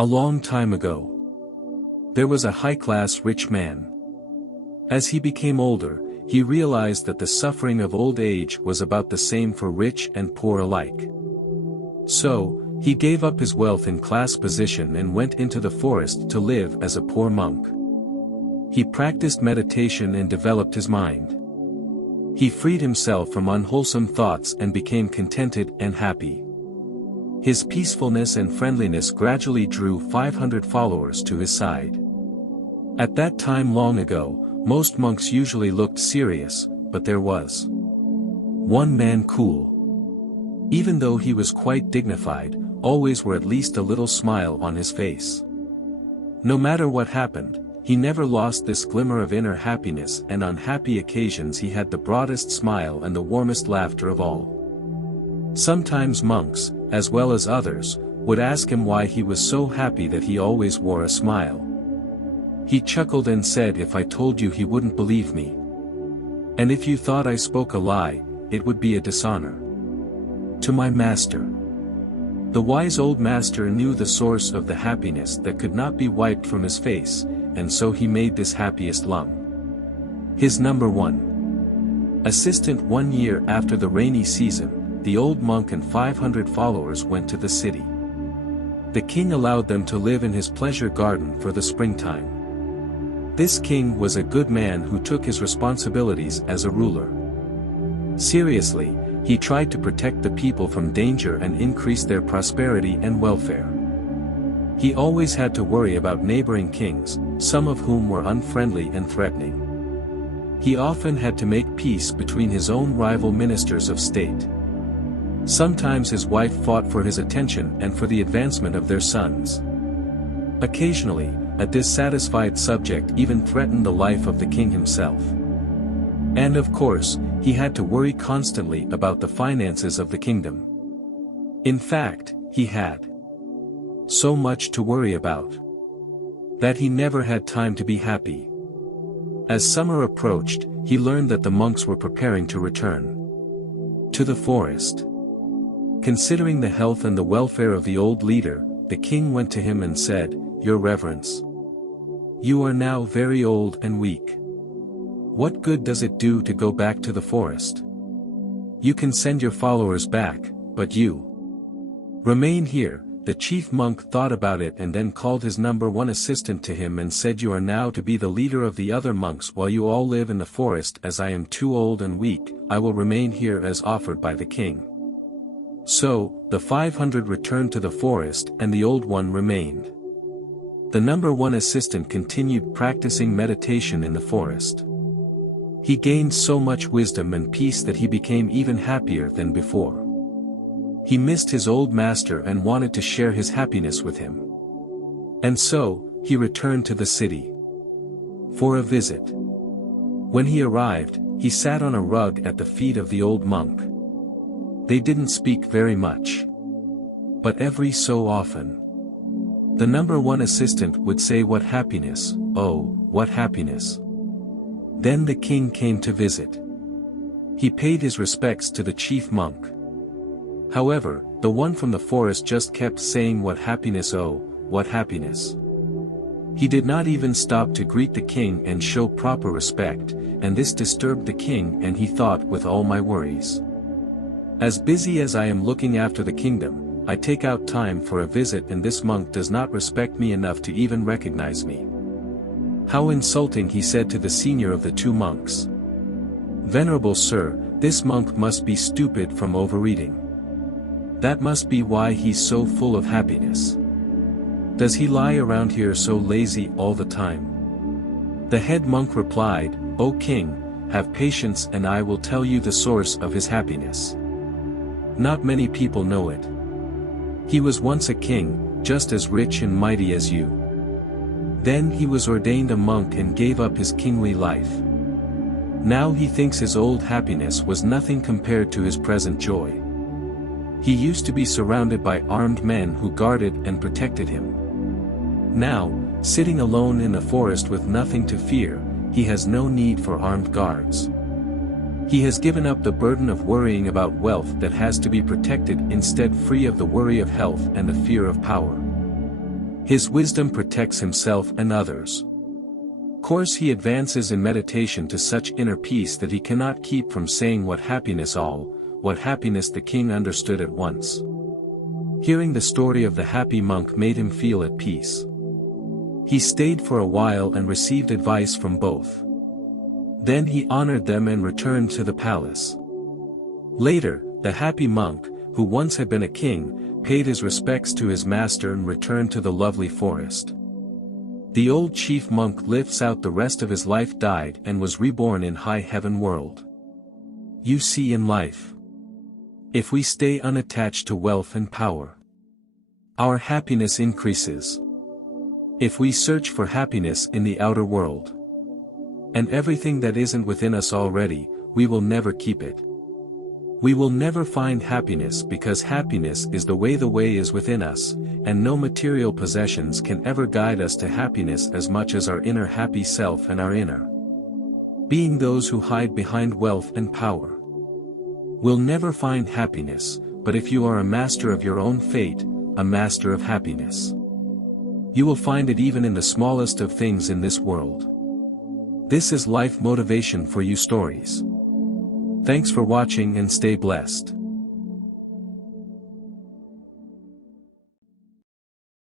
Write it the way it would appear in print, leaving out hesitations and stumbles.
A long time ago, there was a high-class rich man. As he became older, he realized that the suffering of old age was about the same for rich and poor alike. So, he gave up his wealth and class position and went into the forest to live as a poor monk. He practiced meditation and developed his mind. He freed himself from unwholesome thoughts and became contented and happy. His peacefulness and friendliness gradually drew 500 followers to his side. At that time long ago, most monks usually looked serious, but there was one man cool. Even though he was quite dignified, always were at least a little smile on his face. No matter what happened, he never lost this glimmer of inner happiness, and on happy occasions he had the broadest smile and the warmest laughter of all. Sometimes monks, as well as others, would ask him why he was so happy that he always wore a smile. He chuckled and said, "If I told you, he wouldn't believe me. And if you thought I spoke a lie, it would be a dishonor to my master." The wise old master knew the source of the happiness that could not be wiped from his face, and so he made this happiest lump his number one assistant. 1 year after the rainy season, the old monk and 500 followers went to the city. The king allowed them to live in his pleasure garden for the springtime. This king was a good man who took his responsibilities as a ruler seriously. He tried to protect the people from danger and increase their prosperity and welfare. He always had to worry about neighboring kings, some of whom were unfriendly and threatening. He often had to make peace between his own rival ministers of state. Sometimes his wife fought for his attention and for the advancement of their sons. Occasionally, a dissatisfied subject even threatened the life of the king himself. And of course, he had to worry constantly about the finances of the kingdom. In fact, he had so much to worry about that he never had time to be happy. As summer approached, he learned that the monks were preparing to return to the forest. Considering the health and the welfare of the old leader, the king went to him and said, "Your Reverence, you are now very old and weak. What good does it do to go back to the forest? You can send your followers back, but you remain here." The chief monk thought about it and then called his number one assistant to him and said, "You are now to be the leader of the other monks while you all live in the forest. As I am too old and weak, I will remain here as offered by the king." So, the 500 returned to the forest and the old one remained. The number one assistant continued practicing meditation in the forest. He gained so much wisdom and peace that he became even happier than before. He missed his old master and wanted to share his happiness with him. And so, he returned to the city for a visit. When he arrived, he sat on a rug at the feet of the old monk. They didn't speak very much. But every so often, the number one assistant would say, "What happiness, oh, what happiness." Then the king came to visit. He paid his respects to the chief monk. However, the one from the forest just kept saying, "What happiness, oh, what happiness." He did not even stop to greet the king and show proper respect, and this disturbed the king, and he thought, "With all my worries, as busy as I am looking after the kingdom, I take out time for a visit and this monk does not respect me enough to even recognize me. How insulting," he said to the senior of the two monks. "Venerable sir, this monk must be stupid from overeating. That must be why he's so full of happiness. Does he lie around here so lazy all the time?" The head monk replied, "O king, have patience and I will tell you the source of his happiness. Not many people know it. He was once a king, just as rich and mighty as you. Then he was ordained a monk and gave up his kingly life. Now he thinks his old happiness was nothing compared to his present joy. He used to be surrounded by armed men who guarded and protected him. Now, sitting alone in the forest with nothing to fear, he has no need for armed guards. He has given up the burden of worrying about wealth that has to be protected, instead free of the worry of health and the fear of power. His wisdom protects himself and others. Course he advances in meditation to such inner peace that he cannot keep from saying what happiness the king understood at once. Hearing the story of the happy monk made him feel at peace. He stayed for a while and received advice from both. Then he honored them and returned to the palace. Later, the happy monk, who once had been a king, paid his respects to his master and returned to the lovely forest. The old chief monk lives out the rest of his life, died and was reborn in high heaven world. You see, in life, if we stay unattached to wealth and power, our happiness increases. If we search for happiness in the outer world, and everything that isn't within us already, we will never keep it. We will never find happiness, because happiness is the way is within us, and no material possessions can ever guide us to happiness as much as our inner happy self and our inner being. Those who hide behind wealth and power will never find happiness, but if you are a master of your own fate, a master of happiness, you will find it even in the smallest of things in this world. This is Life Motivation for You Stories. Thanks for watching and stay blessed.